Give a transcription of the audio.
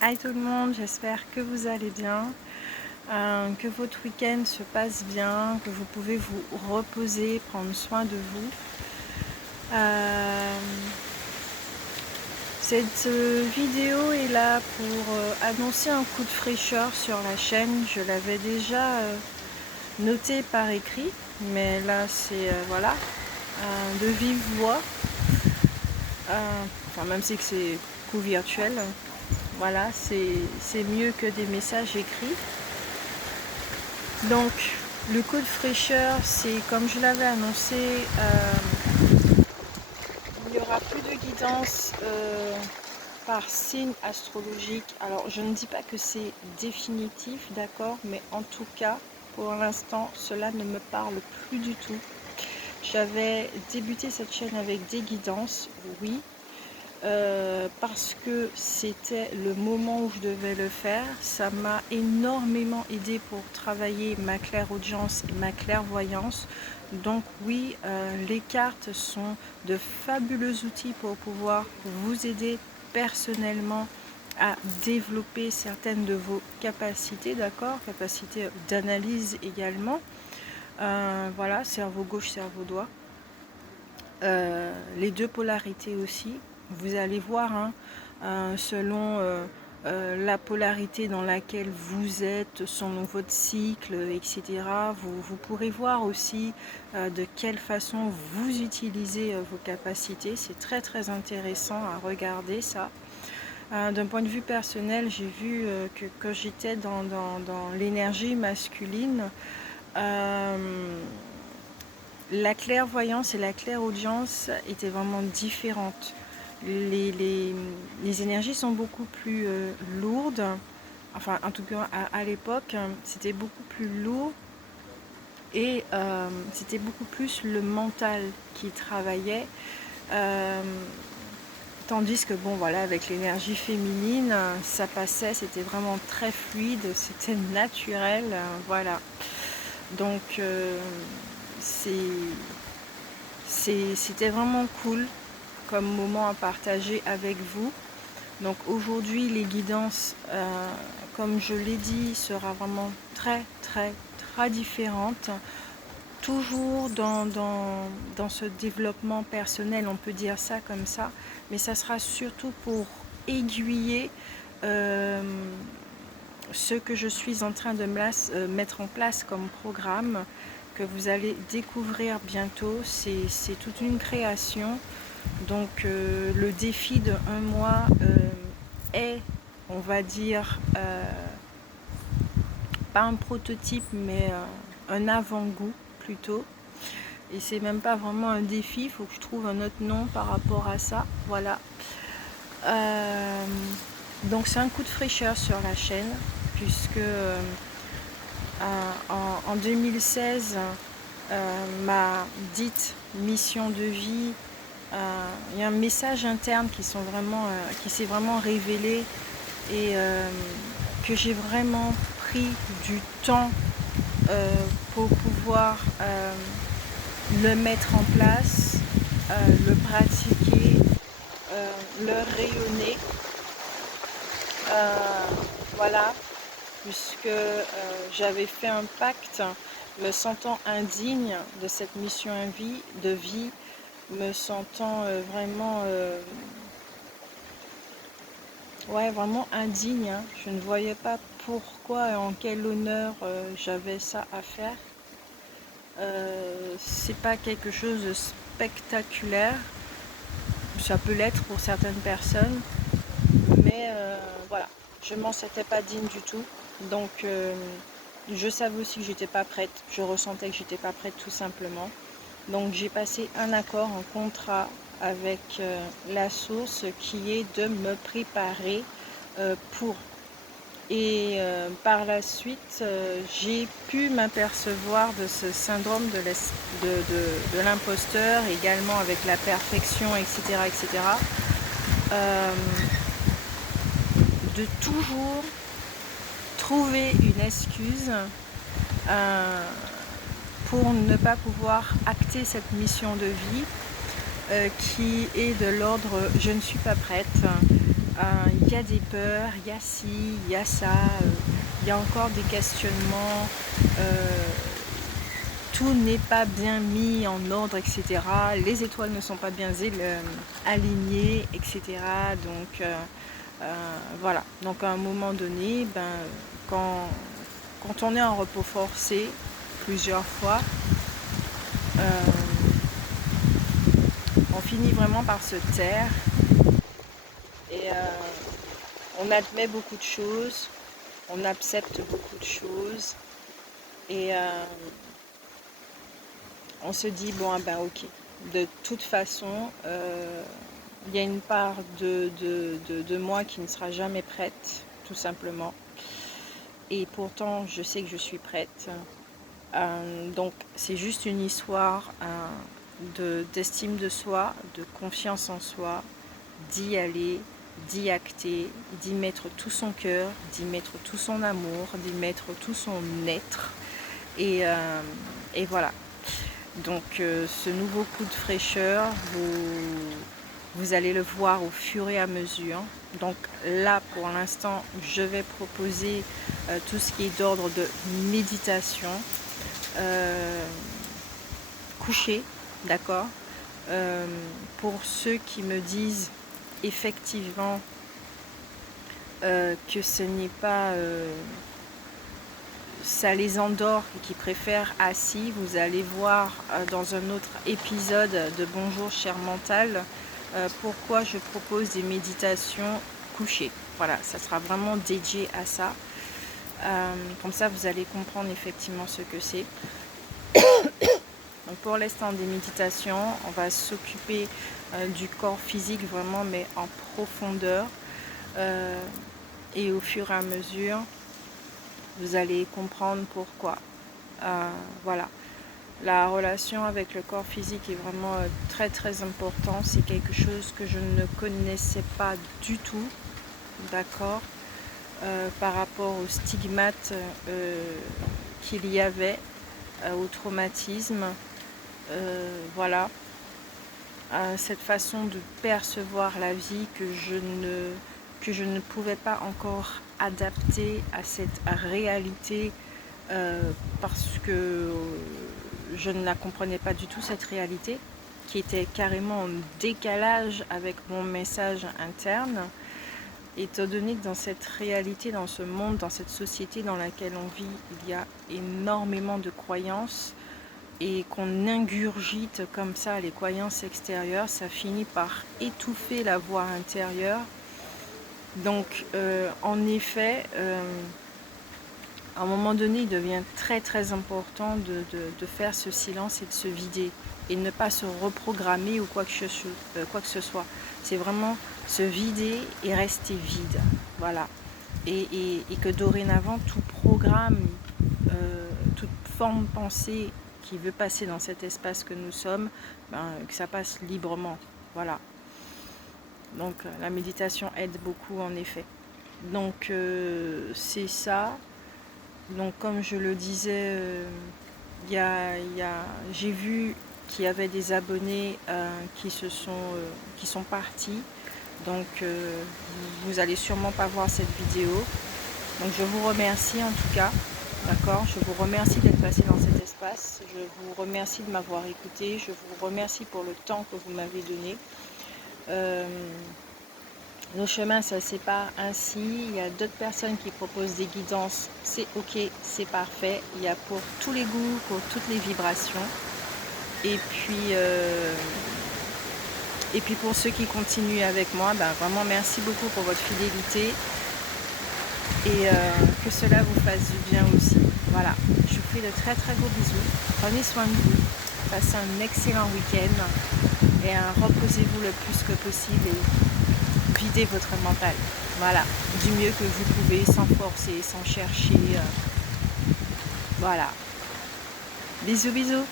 Hi tout le monde, j'espère que vous allez bien, que votre week-end se passe bien, que vous pouvez vous reposer, prendre soin de vous. Cette vidéo est là pour annoncer un coup de fraîcheur sur la chaîne. Je l'avais déjà noté par écrit, mais là c'est voilà, de vive voix, enfin même si c'est coup virtuel. Voilà, c'est mieux que des messages écrits. Donc, le coup de fraîcheur, c'est comme je l'avais annoncé, il n'y aura plus de guidance par signe astrologique. Alors, je ne dis pas que c'est définitif, d'accord, mais en tout cas, pour l'instant, cela ne me parle plus du tout. J'avais débuté cette chaîne avec des guidances, oui, parce que c'était le moment où je devais le faire. Ça m'a énormément aidé pour travailler ma clairaudience et ma clairvoyance. Donc oui, les cartes sont de fabuleux outils pour pouvoir vous aider personnellement à développer certaines de vos capacités, d'accord, capacités d'analyse également. Voilà, cerveau gauche, cerveau droit. Les deux polarités aussi. Vous allez voir, hein, selon la polarité dans laquelle vous êtes, selon votre cycle, etc. Vous pourrez voir aussi de quelle façon vous utilisez vos capacités. C'est très très intéressant à regarder ça. D'un point de vue personnel, j'ai vu que quand j'étais dans l'énergie masculine, la clairvoyance et la clairaudience étaient vraiment différentes. Les énergies sont beaucoup plus lourdes. Enfin, en tout cas, à l'époque, c'était beaucoup plus lourd et c'était beaucoup plus le mental qui travaillait. Tandis que, bon, voilà, avec l'énergie féminine, ça passait, c'était vraiment très fluide, c'était naturel, voilà. Donc, c'était vraiment cool comme moment à partager avec vous. Donc aujourd'hui, les guidances, comme je l'ai dit, sera vraiment très très très différente. Toujours dans ce développement personnel, on peut dire ça comme ça, mais ça sera surtout pour aiguiller ce que je suis en train de mettre en place comme programme que vous allez découvrir bientôt. C'est toute une création. Donc le défi de 1 mois est, on va dire, pas un prototype, mais un avant-goût plutôt. Et c'est même pas vraiment un défi, il faut que je trouve un autre nom par rapport à ça. Voilà. Donc c'est un coup de fraîcheur sur la chaîne, puisque en 2016, ma dite mission de vie, il y a un message interne qui s'est vraiment révélé et que j'ai vraiment pris du temps pour pouvoir le mettre en place, le pratiquer, le rayonner. Voilà, puisque j'avais fait un pacte, me sentant indigne de cette mission de vie, me sentant vraiment indigne, hein. Je ne voyais pas pourquoi et en quel honneur j'avais ça à faire. C'est pas quelque chose de spectaculaire, ça peut l'être pour certaines personnes, mais voilà, je m'en sentais pas digne du tout. Donc je savais aussi que j'étais pas prête, je ressentais que j'étais pas prête tout simplement. Donc j'ai passé un accord, un contrat avec la source qui est de me préparer pour. Et par la suite, j'ai pu m'apercevoir de ce syndrome de l'imposteur, également avec la perfection, etc. etc. De toujours trouver une excuse pour ne pas pouvoir acter cette mission de vie qui est de l'ordre « je ne suis pas prête ». Il y a des peurs, il y a ci, il y a ça, il y a encore des questionnements, tout n'est pas bien mis en ordre, etc. Les étoiles ne sont pas bien alignées, etc. Donc voilà, donc à un moment donné, quand on est en repos forcé plusieurs fois, on finit vraiment par se taire et on admet beaucoup de choses, on accepte beaucoup de choses et on se dit bon ok, de toute façon il y a une part de moi qui ne sera jamais prête, tout simplement, et pourtant je sais que je suis prête. Donc c'est juste une histoire d'estime de soi, de confiance en soi, d'y aller, d'y acter, d'y mettre tout son cœur, d'y mettre tout son amour, d'y mettre tout son être, et voilà. Donc ce nouveau coup de fraîcheur, vous allez le voir au fur et à mesure. Donc là, pour l'instant, je vais proposer tout ce qui est d'ordre de méditation, coucher, d'accord, pour ceux qui me disent effectivement que ce n'est pas... ça les endort et qui préfèrent assis, vous allez voir dans un autre épisode de Bonjour cher mental pourquoi je propose des méditations couchées. Voilà, ça sera vraiment dédié à ça. Comme ça, vous allez comprendre effectivement ce que c'est. Donc pour l'instant des méditations, on va s'occuper du corps physique vraiment, mais en profondeur. Et au fur et à mesure, vous allez comprendre pourquoi. Voilà. La relation avec le corps physique est vraiment très très important. C'est quelque chose que je ne connaissais pas du tout, d'accord, par rapport aux stigmates qu'il y avait, au traumatisme. Voilà. Cette façon de percevoir la vie que je ne pouvais pas encore adapter à cette réalité parce que je ne la comprenais pas du tout, cette réalité qui était carrément en décalage avec mon message interne. Étant donné que dans cette réalité, dans ce monde, dans cette société dans laquelle on vit, il y a énormément de croyances et qu'on ingurgite comme ça les croyances extérieures, ça finit par étouffer la voix intérieure. Donc en effet, à un moment donné, il devient très très important de faire ce silence et de se vider et ne pas se reprogrammer ou quoi que ce soit. C'est vraiment se vider et rester vide. Voilà. Et que dorénavant, tout programme, toute forme pensée qui veut passer dans cet espace que nous sommes, que ça passe librement. Voilà. Donc la méditation aide beaucoup en effet. Donc c'est ça. Donc comme je le disais, j'ai vu qu'il y avait des abonnés qui sont partis. Donc vous allez sûrement pas voir cette vidéo. Donc je vous remercie en tout cas. D'accord, je vous remercie d'être passé dans cet espace. Je vous remercie de m'avoir écouté. Je vous remercie pour le temps que vous m'avez donné. Nos chemins se séparent ainsi. Il y a d'autres personnes qui proposent des guidances. C'est ok, c'est parfait. Il y a pour tous les goûts, pour toutes les vibrations. Et puis pour ceux qui continuent avec moi, vraiment merci beaucoup pour votre fidélité. Et que cela vous fasse du bien aussi. Voilà, je vous fais de très très gros bisous. Prenez soin de vous. Passez un excellent week-end. Et reposez-vous le plus que possible. Et videz votre mental. Voilà, du mieux que vous pouvez, sans forcer, sans chercher. Voilà. Bisous, bisous.